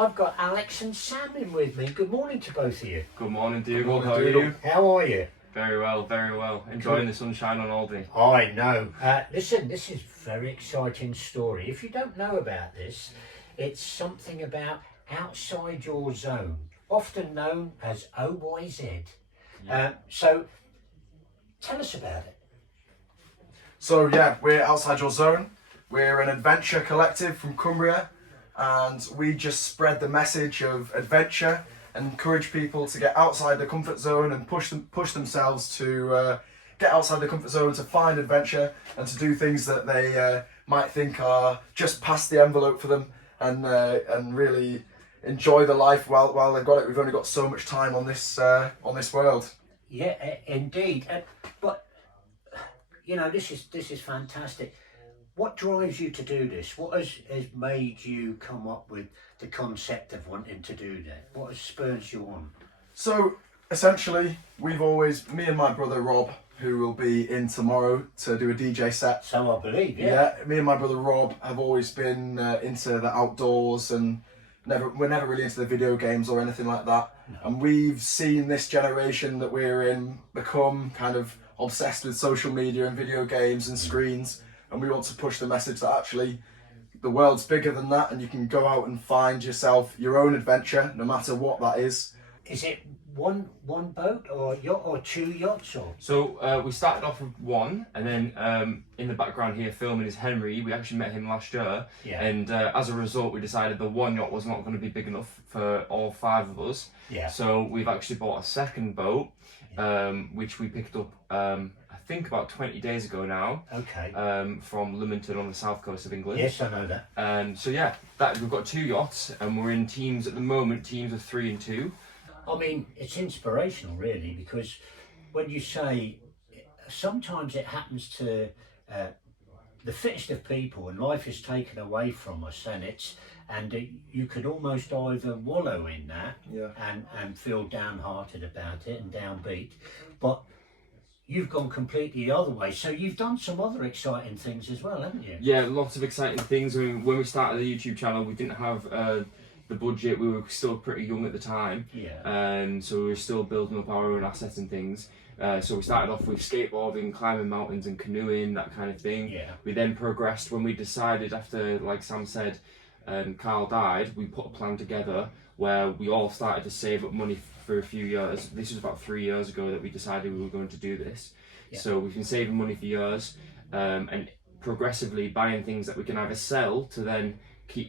I've got Alex and Sam in with me. Good morning to both of you. Good morning, Dougal. How are Dougal. you? How are you? Very well, very well. Enjoying the sunshine on Alderney. I know. Listen, this is a very exciting story. If you don't know about this, it's something about outside your zone, often known as OYZ. So tell us about it. So yeah, we're Outside Your Zone. We're an adventure collective from Cumbria, and we just spread the message of adventure and encourage people to get outside the comfort zone and push themselves to get outside the comfort zone, to find adventure and to do things that they might think are just past the envelope for them, and really enjoy the life while they've got it. We've only got so much time on this world. Yeah, indeed. But you know, this is fantastic. What drives you to do this? What has made you come up with the concept of wanting to do that? What has spurred you on? So essentially, me and my brother Rob, who will be in tomorrow to do a DJ set. So I believe, yeah. Me and my brother Rob have always been into the outdoors, and we're never really into the video games or anything like that. No. And we've seen this generation that we're in become kind of obsessed with social media and video games and screens. And we want to push the message that actually the world's bigger than that, and you can go out and find yourself your own adventure, no matter what that is. Is it one boat or yacht or two yachts? Or? So we started off with one, and then in the background here filming is Henry. We actually met him last year, and as a result we decided the one yacht was not going to be big enough for all five of us. Yeah. So we've actually bought a second boat, which we picked up I think about 20 days ago now. Okay. From Leamington on the south coast of England. Yes, I know that. So yeah, we've got two yachts, and we're in teams at the moment, teams of 3 and 2. I mean, it's inspirational, really, because when you say sometimes it happens to the fittest of people, and life is taken away from us, and you could almost either wallow in that, and feel downhearted about it and downbeat, but you've gone completely the other way. So you've done some other exciting things as well, haven't you? Yeah, lots of exciting things. I mean, when we started the YouTube channel, we didn't have the budget. We were still pretty young at the time. Yeah. So we were still building up our own assets and things. So we started off with skateboarding, climbing mountains and canoeing, that kind of thing. Yeah. We then progressed when we decided, after, like Sam said, Carl died, we put a plan together where we all started to save up money for a few years. This was about 3 years ago that we decided we were going to do this. Yeah. So we've been saving money for years, and progressively buying things that we can either sell to then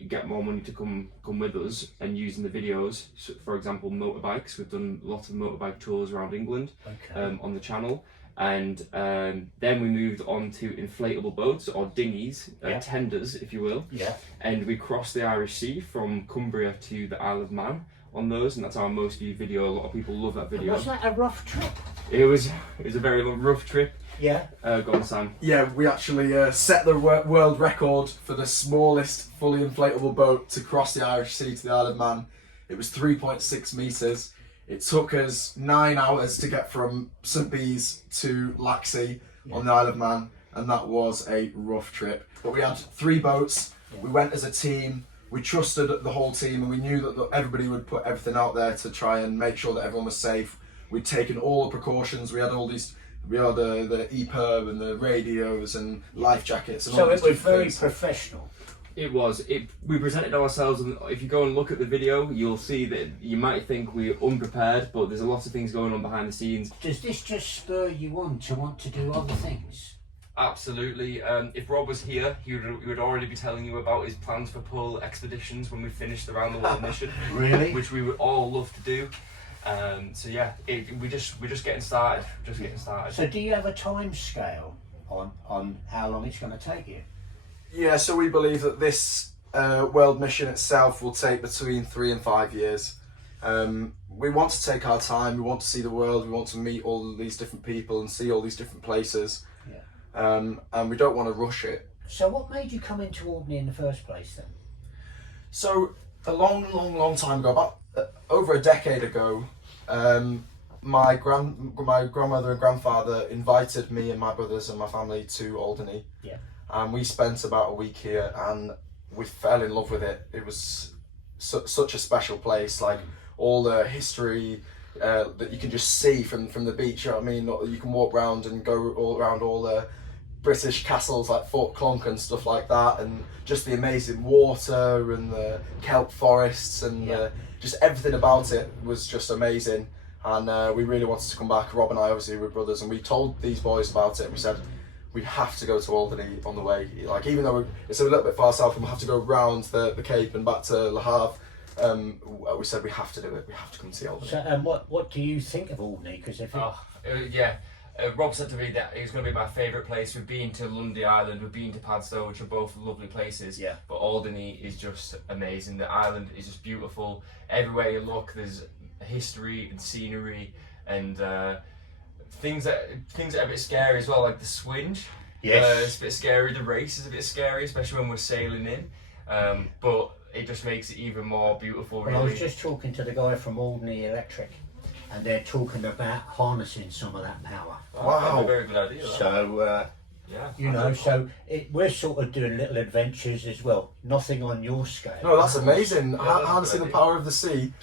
get more money to come with us, and using the videos. So, for example, motorbikes. We've done lots of motorbike tours around England on the channel. And then we moved on to inflatable boats, or dinghies, tenders, if you will. Yeah. And we crossed the Irish Sea from Cumbria to the Isle of Man on those, and that's our most viewed video. A lot of people love that video. Was that a rough trip? It was a very rough trip. Yeah. Go on, Sam. Yeah, we actually set the world record for the smallest fully inflatable boat to cross the Irish Sea to the Isle of Man. It was 3.6 metres. It took us 9 hours to get from St Bees to Laxey on the Isle of Man, and that was a rough trip. But we had 3 boats, we went as a team, we trusted the whole team, and we knew that everybody would put everything out there to try and make sure that everyone was safe. We'd taken all the precautions, we had the EPIRB and the radios and life jackets and all these things. So it was very things. Professional. It was. We presented ourselves, and if you go and look at the video, you'll see that you might think we're unprepared, but there's a lot of things going on behind the scenes. Does this just spur you on to want to do other things? Absolutely. If Rob was here, he would already be telling you about his plans for pole expeditions when we finished the round the world mission. Really? Which we would all love to do. So yeah, we're just getting started. So do you have a time scale on how long it's going to take you? Yeah, so we believe that this world mission itself will take between 3 and 5 years. We want to take our time, we want to see the world, we want to meet all these different people and see all these different places. Yeah. And we don't want to rush it. So what made you come into Alderney in the first place then? So a long time ago, about over a decade ago, my grandmother and grandfather invited me and my brothers and my family to Alderney. Yeah. And we spent about a week here, and we fell in love with it. It was such a special place. Like all the history that you can just see from the beach. You know what I mean? You can walk around and go all around all the British castles like Fort Clonk and stuff like that, and just the amazing water and the kelp forests and just everything about it was just amazing. And we really wanted to come back. Rob and I obviously were brothers, and we told these boys about it, and we said we have to go to Alderney on the way. Like, even though it's a little bit far south and we have to go round the Cape and back to Le Havre, we said we have to do it. We have to come see Alderney. So, what do you think of Alderney? Because Rob said to me that it was going to be my favourite place. We've been to Lundy Island, we've been to Padstow, which are both lovely places. Yeah. But Alderney is just amazing. The island is just beautiful. Everywhere you look, there's history and scenery and things that are a bit scary as well, like the swinge. Yes. It's a bit scary. The race is a bit scary, especially when we're sailing in. But it just makes it even more beautiful. Well, really. I was just talking to the guy from Alderney Electric, and they're talking about harnessing some of that power. Wow. That's a very good idea. So, we're sort of doing little adventures as well. Nothing on your scale. No, that's amazing. Yeah, Harnessing the that's power of the sea,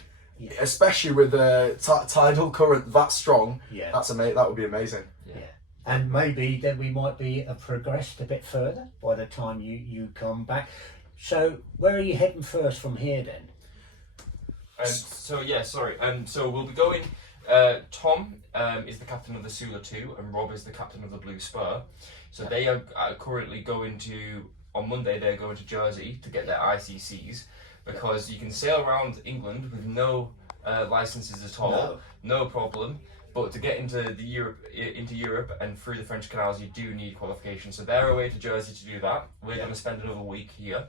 especially with the tidal current that strong. Yeah. That would be amazing. Yeah. And maybe then we might be progressed a bit further by the time you come back. So where are you heading first from here then? So we'll be going. Tom is the captain of the Sula 2 and Rob is the captain of the Blue Spur. So they are currently going to, on Monday they're going to Jersey to get their ICCs, because you can sail around England with no licenses at all, no problem. But to get into Europe and through the French canals, you do need qualifications. So they're away to Jersey to do that. We're going to spend another week here.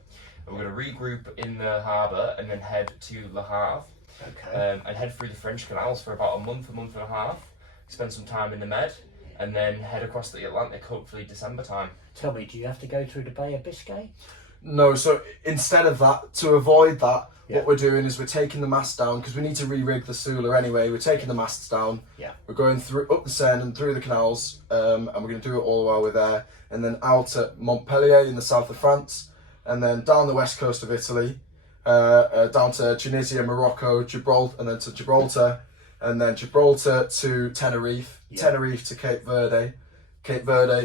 We're going to regroup in the harbour and then head to Le Havre. Okay. And head through the French canals for about a month and a half. Spend some time in the Med, and then head across the Atlantic, hopefully December time. Tell me, do you have to go through the Bay of Biscay? No, so instead of that, to avoid that, what we're doing is we're taking the mast down, because we need to re-rig the Sula anyway. We're taking the masts down. Yeah. We're going up the Seine and through the canals, and we're going to do it all while we're there, and then out at Montpellier in the south of France, and then down the west coast of Italy, down to Tunisia, Morocco, Gibraltar, and then to Gibraltar, and then Gibraltar to Tenerife, Tenerife to Cape Verde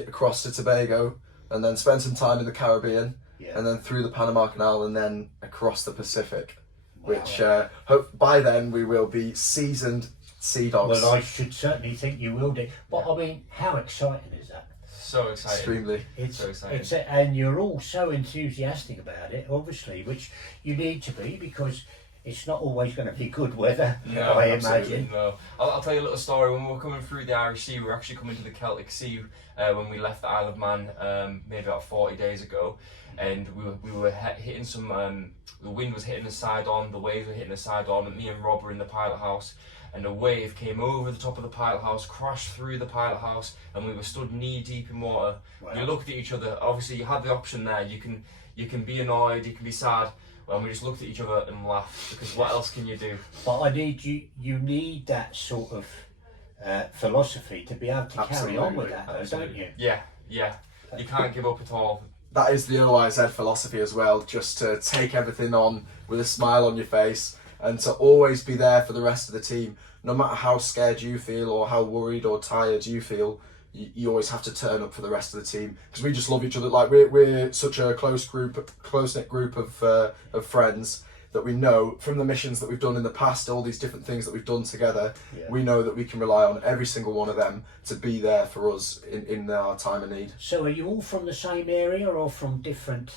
across to Tobago, and then spend some time in the Caribbean, and then through the Panama Canal, and then across the Pacific, which hope by then we will be seasoned sea dogs. Well, I should certainly think you will do. But I mean, how exciting is that? So exciting. Extremely. It's so exciting. And you're all so enthusiastic about it, obviously, which you need to be, because it's not always going to be good weather, I imagine. No. I'll tell you a little story. When we were coming through the Irish Sea, we were actually coming to the Celtic Sea when we left the Isle of Man maybe about 40 days ago. And we were hitting some, the wind was hitting us side on, the waves were hitting us side on, and me and Rob were in the pilot house, and a wave came over the top of the pilot house, crashed through the pilot house, and we were stood knee deep in water. Wow. We looked at each other. Obviously you had the option there, you can be annoyed, you can be sad. Well, we just looked at each other and laughed, because what else can you do? But I need you need that sort of philosophy to be able to carry on with that, though, don't you? Yeah. You can't give up at all. That is the OIZ philosophy as well, just to take everything on with a smile on your face, and to always be there for the rest of the team. No matter how scared you feel or how worried or tired you feel, you always have to turn up for the rest of the team, because we just love each other. Like we're such a close-knit group of friends that we know from the missions that we've done in the past, all these different things that we've done together, we know that we can rely on every single one of them to be there for us in our time of need. So are you all from the same area or from different?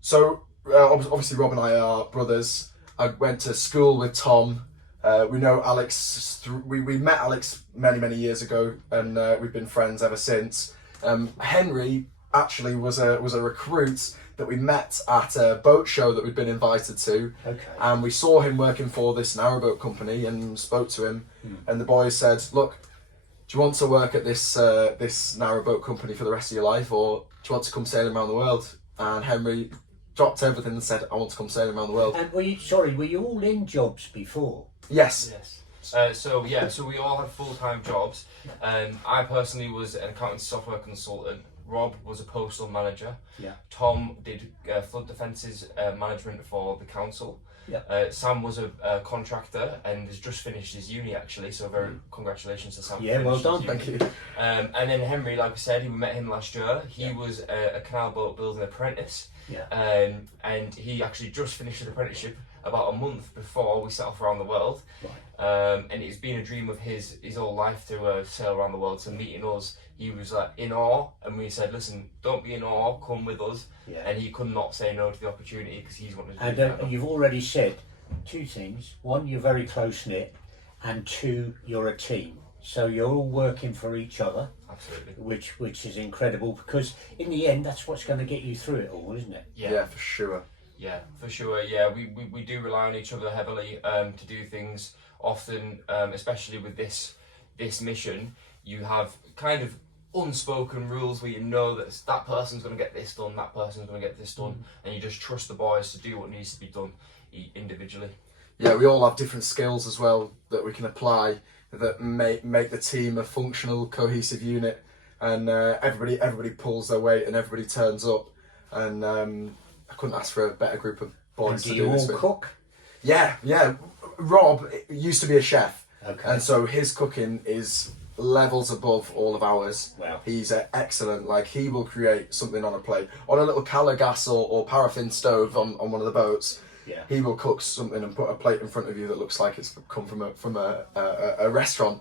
So obviously Rob and I are brothers. I went to school with Tom. We know Alex, we met Alex many years ago, and we've been friends ever since. Henry actually was a recruit that we met at a boat show that we'd been invited to, and we saw him working for this narrowboat company and spoke to him, and the boys said, look, do you want to work at this narrowboat company for the rest of your life, or do you want to come sailing around the world? And Henry dropped everything and said, I want to come sailing around the world. And were you all in jobs before? Yes. So we all had full-time jobs. I personally was an accountancy software consultant. Rob was a postal manager. Yeah. Tom did flood defences management for the council. Yeah. Sam was a contractor and has just finished his uni actually, so very congratulations to Sam. for Yeah, well finishing done. his Thank uni. you. And then Henry, like I said, we met him last year. He was a canal boat building apprentice, Yeah. and he actually just finished an apprenticeship about a month before we set off around the world. Right. And it's been a dream of his whole life to sail around the world. So meeting us, he was like in awe, and we said, "Listen, don't be in awe. Come with us." Yeah. And he could not say no to the opportunity because he's wanted to do And that. you've already said two things. One, you're very close knit, and two, you're a team. So you're all working for each other, Absolutely. which is incredible, because in the end, that's what's going to get you through it all, isn't it? Yeah, for sure. Yeah, for sure. Yeah, we do rely on each other heavily to do things. Often, especially with this mission, you have kind of unspoken rules where you know that person's going to get this done, that person's going to get this done, and you just trust the boys to do what needs to be done individually. Yeah, we all have different skills as well that we can apply that make the team a functional, cohesive unit, and everybody pulls their weight and everybody turns up, and I couldn't ask for a better group of boys And to do do you this all with. cook? Yeah. Rob used to be a chef, Okay. and so his cooking is levels above all of ours. Wow. He's excellent. Like, he will create something on a plate, on a little Cala gas or paraffin stove on one of the boats. Yeah. He will cook something and put a plate in front of you that looks like it's come from a restaurant.